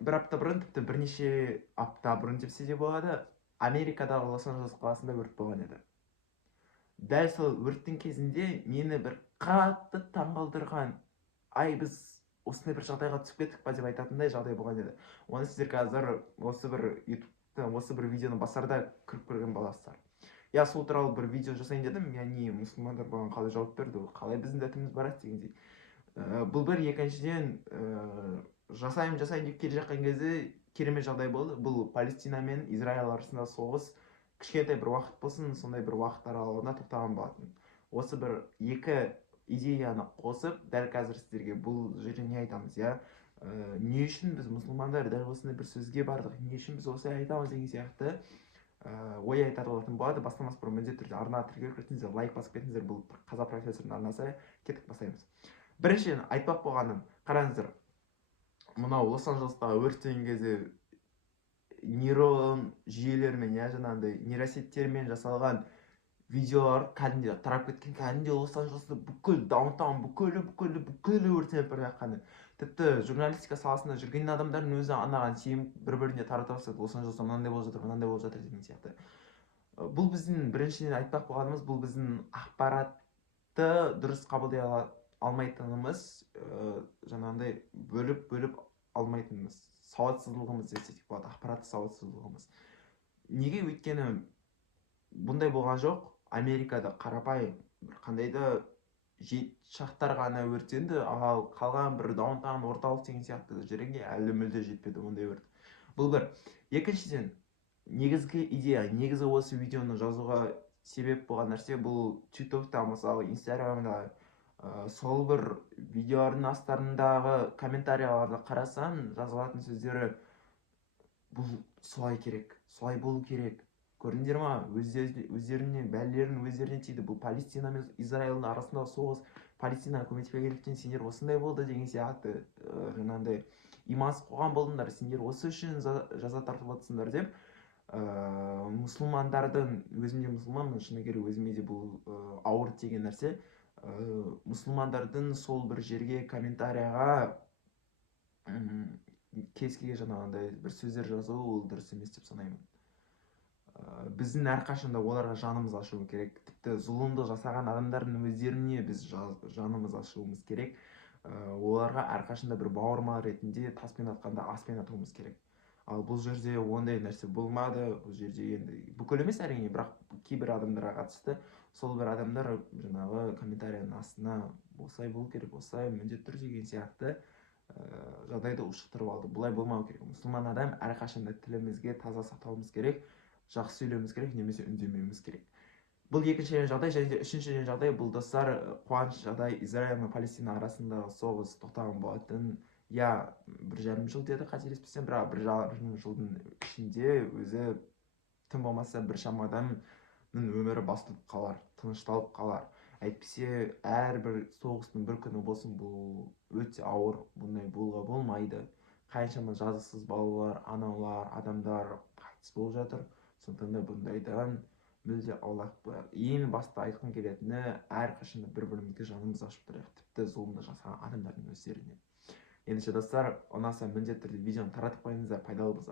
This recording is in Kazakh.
бір апта бұрын, тіпті бірнеше апта бұрын депсе де болады, Америкадағы Лос-Анджелес қаласында өрт болған еді. Дәл сол өрттің кезінде мені бір қатты таңғалдырған, ай, біз осындай бір жағдайға түсіп кеттік па деп айтатындай жағдай болған еді. Оны сіздер қазір осы бір ютубтан осы бір видеоны басарда көріп көрген боласыздар. Я сол туралы бір видео жасайын дедім, яғни мұсылмандар бұған қалай жауап берді, қалай біздің дәтіміз барады дегендей. Бұл бір. Екіншіден, жасайын деп келе жатқан кезде керемет жағдай болды. Бұл Палестина мен Израиль арасында соғыс кішкентай бір уақыт болсын, сондай бір уақыт аралығына тоқтаған болатын. Осы бір екі идеяны қосып, дәл қазір сіздерге бұл жерде не айтамыз, иә? Не үшін біз мұсылмандар дәл осындай бір сөзге бардық, не үшін біз осылай айтамыз деген сияқты ой айтар болатын болады. Бастамас бұрын міндетті түрде арнаға тіркеліп кетіңіздер, лайк басып кетіңіздер. Бұл қазақ профессорының арнасы. Кеттік, бастаймыз. Біріншіден айтпақ болғаным, қараңыздар, мынау Лос-Анджелестағы өрттеген кезде нейрон жүйелермен, я жаңағындай нейросеттермен жасалған видеолар кәдімгідей тарап кеткен, кәдімгідей Лос-Анджелесте бүкіл даунтаун бүкілі өртеніп бара жатқаны. Тіпті журналистика саласында жүрген адамдардың өзі анаған сеніп бір-біріне тарата бастады, Лос-Анджелесте мынандай болып жатыр деген сияқты. Бұл біздің біріншіден айтпақ болғанымыз, бұл біздің ақпаратты дұрыс қабылдай алмайтынымыз, жаңағындай бөліп алмайтынымыз, сауатсыздығымыз десек болады, ақпаратты сауатсыздығымыз. Неге? Өйткені бұндай болған жоқ. Америкада қарапайым қандай да 7 шақтар ғана өртенді, ал қалған бір даунтаун орталық деген сияқты жерге әлі мүлде жетпеді ондай өрт. Бұл бір. Екіншіден, негізгі идея, негізі осы видеоны жазуға себеп болған нәрсе, бұл TikTokта, мысалы Instagramда сол бір видеолардың астарындағы комментарияларды қарасаң, жазылатын сөздері бұл солай керек, солай болу керек. Көрдіңдер ма? Өздеріне, бәлелерін өздеріне тиді. Бұл Палестина мен Израильдің арасындағы соғыс, Палестинаға көмектеспегендіктен сендер осындай болды деген сияқты, жаңағындай имансыз қоғам болдыңдар, сендер осы үшін жаза тартып жатсыңдар деп, мұсылмандардың, өзім де мұсылманмын, шыны керек өзіме де бұл ауыр тиген нәрсе, мұсылмандардың сол бір жерге комментарияға кез келген жаңағындай бір сөздер жазуы ол дұрыс емес деп санаймын. Біздің әрқашанда оларға жанымыз ашуы керек. Тіпті зұлымдық жасаған адамдардың өздеріне біз жанымыз ашуымыз керек. Оларға әрқашанда бір бауырмал ретінде таспен атқанда аспен атуымыз керек. Ал бұл жерде ондай нәрсе болмады. Бұл жерде енді бүкіл емес әрине, бірақ кейбір адамдарға қатысты сол бір адамдар жаңағы комментарияның астына осылай болу керек, осылай міндетті түрде деген сияқты жағдайды ушықтырып алды. Бұлай болмау керек. Мұсылман адам әрқашанда тілімізге таза сақтауымыз керек, жақсы сөйлеуіміз керек, немесе үндемеуіміз керек. Бұл екінші жағдай. Және де үшінші жағдай, бұл достар, қуаныш жағдай, Израиль мен Палестина арасындағы соғыс тоқтаған болатын. Я 1,5 жыл деді, қателеспесем, бірақ 1,5 жылдың ішінде өзі тым болмаса біршама адамның өмірі басылып қалар, тынышталып қалар. Әйтпесе әрбір соғыстың бір күні болсын, бұл өте ауыр, бұндай болуға болмайды. Қаншама жазықсыз балалар, аналар, адамдар қайтыс болып жатыр. Сондықтан да бұндайдан мүлде аулақ болайық. Ең басты айтқым келетіні, әрқашанда бір-бірімізге жанымызды ашып тұрайық, тіпті зұлымдық жасаған адамдардың өздеріне. Ендеше достар, ұнаса міндетті түрде видеоны таратып қойыңыздар, пайдалы болса.